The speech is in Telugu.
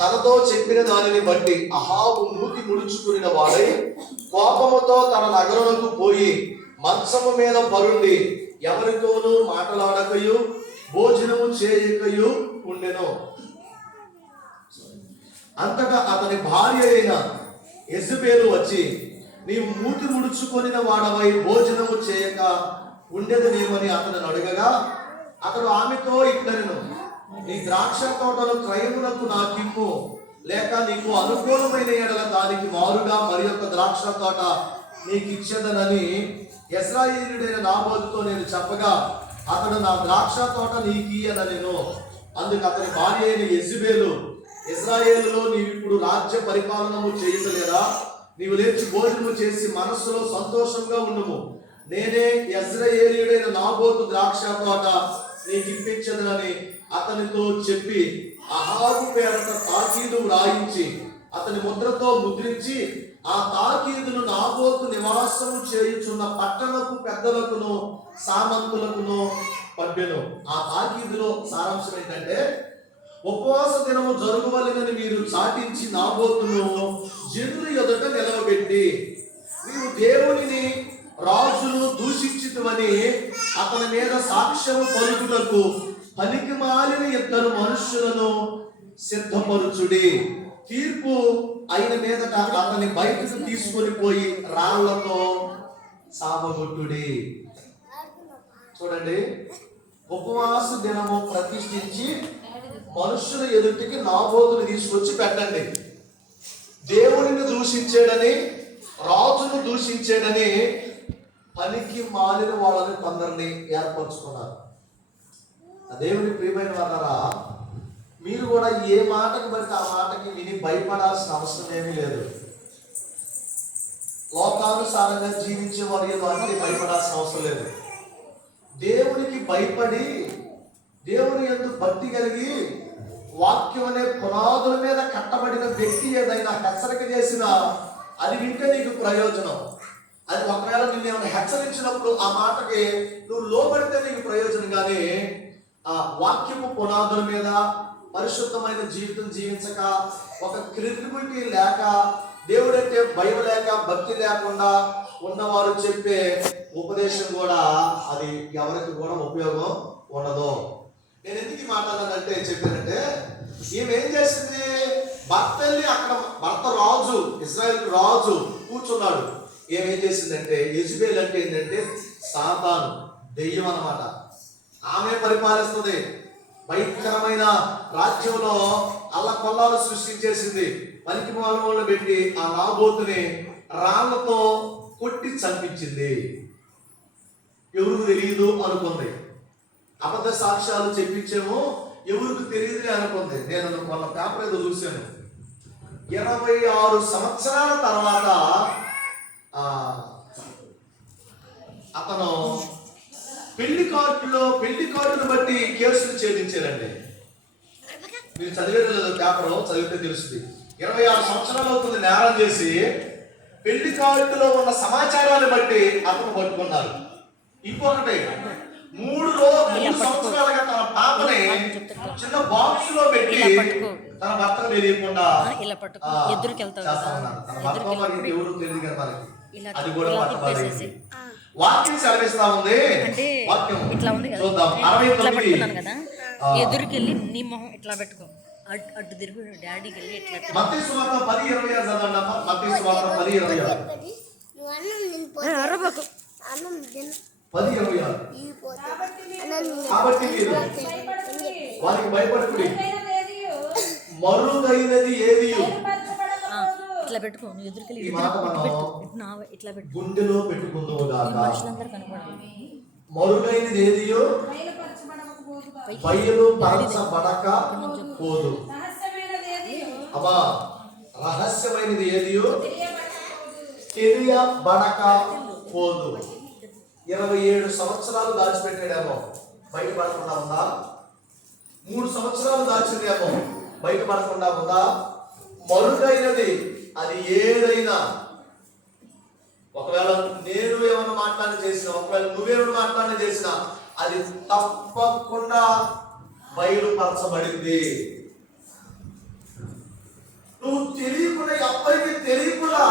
తనతో చెప్పిన దానిని బట్టి అహాబు మూతి ముడుచుకుని వాడై కోపముతో తన నగరులకు పోయి మంచము మీద పరుండి ఎవరితోనూ మాట్లాడకయు భోజనము చేయకయు ఉండెను. అంతటా అతని భార్య అయిన యెజబెలు వచ్చి, నీవు మూతి ముడుచుకొనిన వాడవై భోజనము చేయక ఉండేదనేమని అతను అడగగా, అతడు ఆమెతో ఇట్లనెను, నీ ద్రాక్ష తోటను క్రయమునకు నాకిమ్ము, లేక నీకు అనుకూలమైన ఎడల దానికి మారుగా మరి యొక్క ద్రాక్ష తోట నీకు ఇచ్చేదనని యెజ్రెయేలీయుడైన నాబోతుతో నేను చెప్పగా, అతడు నా ద్రాక్ష తోట నీకియ్యనెను. అందుకు అతని భార్య అయిన యెజబెలు, ఇశ్రాయేలులో నీవిప్పుడు రాజ్య పరిపాలనము చేయలేదా? నీవు లేచి భోజనము చేసి మనస్సులో సంతోషంగా ఉండుము. నేనే యెజ్రెయేలీయుడైన నాబోతు ద్రాక్ష తోట నీకు ఇప్పించదనని అతనితో చెప్పి అహాబు పేరట తాకీదు వ్రాయించి అతని ముద్రతో ముద్రించి ఆ తాకీదును నాబోతు నివాసము చేయుచున్న పట్టణపు పెద్దలకును సామంతులకును పంపెను. ఆ తాకీదులో సారాంశం ఏంటంటే, ఉపవాస దినము జరుగువలెనని మీరు చాటించి నాబోతును జనుల ఎదుట నిలవబెట్టి నీవు దేవునిని రాజును దూషించితివని అతని మీద సాక్ష్యము పలుకుటకు పనికి మాలిన ఇద్దరు మనుష్యులను సిద్ధపరుచుడి. తీర్పు అయిన మీదట అతని బయటకు తీసుకొని పోయి రాళ్లతో సావగొట్టుడి. చూడండి, ఉపవాస దినము ప్రతిష్ఠించి మనుషుల ఎదుటికి నాబోతుని తీసుకొచ్చి పెట్టండి. దేవుడిని దూషించాడని, రాజును దూషించాడని పనికి మాలిన వాళ్ళని కొందరిని ఏర్పరచుకున్నారు. దేవుని ప్రియమైన వారా, మీరు కూడా ఏ మాటకు బట్టి ఆ మాటకి విని భయపడాల్సిన అవసరం ఏమీ లేదు. లోకానుసారంగా జీవించే వారు ఏదో అంటే భయపడాల్సిన అవసరం లేదు. దేవునికి భయపడి దేవుని యందు భక్తి కలిగి వాక్యం అనే పునాదుల మీద కట్టబడిన వ్యక్తి ఏదైనా హెచ్చరిక చేసినా అది వింటే నీకు ప్రయోజనం. అది ఒకవేళ నిన్ను ఏమైనా హెచ్చరించినప్పుడు ఆ మాటకి నువ్వు లోబడితే నీకు ప్రయోజనం. కానీ ఆ వాక్యము పునాదుల మీద పరిశుద్ధమైన జీవితం జీవించక, ఒక క్రెడిబిలిటీ లేక, దేవుడంటే భయం లేక, భక్తి లేకుండా ఉన్నవారు చెప్పే ఉపదేశం కూడా అది ఎవరికి కూడా ఉపయోగం ఉండదు. నేను ఎందుకు మాట్లాడానంటే చెప్పానంటే, ఈమె ఏం చేసింది, భర్త వెళ్ళి అక్కడ భర్త రాజు, ఇశ్రాయేలు రాజు కూర్చున్నాడు. ఏమేం చేసిందంటే, యెజబెల్ అంటే ఏంటంటే సాతాను, దెయ్యం అన్నమాట. ఆమె పరిపాలిస్తుంది. భయంకరమైన రాజ్యంలో అల్లకొల్లాలు సృష్టించేసింది. పనికి మాలను పెట్టి ఆ నాబోతుని రాళ్లతో కొట్టి చంపించింది. ఎవరికి తెలియదు అనుకుంది. అబద్ధ సాక్ష్యాలు చెప్పించేమో ఎవరికి తెలియదు అనుకుంది. నేను మొన్న పేపర్ ఏదో చూశాను. 26 సంవత్సరాల తర్వాత అతను పెళ్లి కార్డును బట్టి కేసులు ఛేదించారండి. మీరు చదివేది లేదు, పేపర్ చదివితే తెలుస్తుంది. 26 సంవత్సరాలు అవుతుంది నేరం చేసి, పెళ్లి కార్డులో ఉన్న సమాచారాన్ని బట్టి అతను పట్టుకున్నారు. ఇంకొకటి 3 సంవత్సరాలుగా తన పాపని చిన్న బాక్స్ లో పెట్టి తన భర్తను తెలియకుండా తన భర్త మరి ఎవరు తెలియదు కదా మనకి, అది కూడా పట్టుకోవాలి. వాక్యం సెలవిస్తా ఉంది. వాక్యం ఇట్లా ఉంది కదా, చూద్దాం. ఇట్లా పట్టుకున్నాను కదా, ఎదురుకెళ్ళి నీ మొహం ఇట్లా పెట్టుకో, అడ్డు తిరుగు, డాడీకి వెళ్ళి ఇట్లా. మత్తయి సువార్త 10:26 చదవండి. మత్తయి సువార్త 10:26. కాబట్టి మీరు వారికి భయపడకుడి, మరుగైనది ఏది ఇట్లా పెట్టుకో, నువ్వు ఎదురుకెళ్ళి ఇట్లా పెట్టు, గుండెలో పెట్టుకుందువు గాక. మనుషులందరూ కనపడాలి. మరుగైనది ఏదియో బయలు పరచబడక పోదు. అమ్మా, రహస్యమైనది ఏదియో తెలియబడక పోదు. 27 సంవత్సరాలు దాచిపెట్టాడేమో, బయటపడకుండా ఉందా? 3 సంవత్సరాలు దాచిందేమో, బయటపడకుండా ఉందా? మరుగైనది అది ఏదైనా, ఒకవేళ నేను ఏమైనా మాట్లాడి చేసినా, ఒకవేళ నువ్వేమైనా మాట్లాడి చేసినా అది తప్పకుండా బయలుపరచబడింది. తెలియకుండా ఎవ్వరికి తెలియకుండా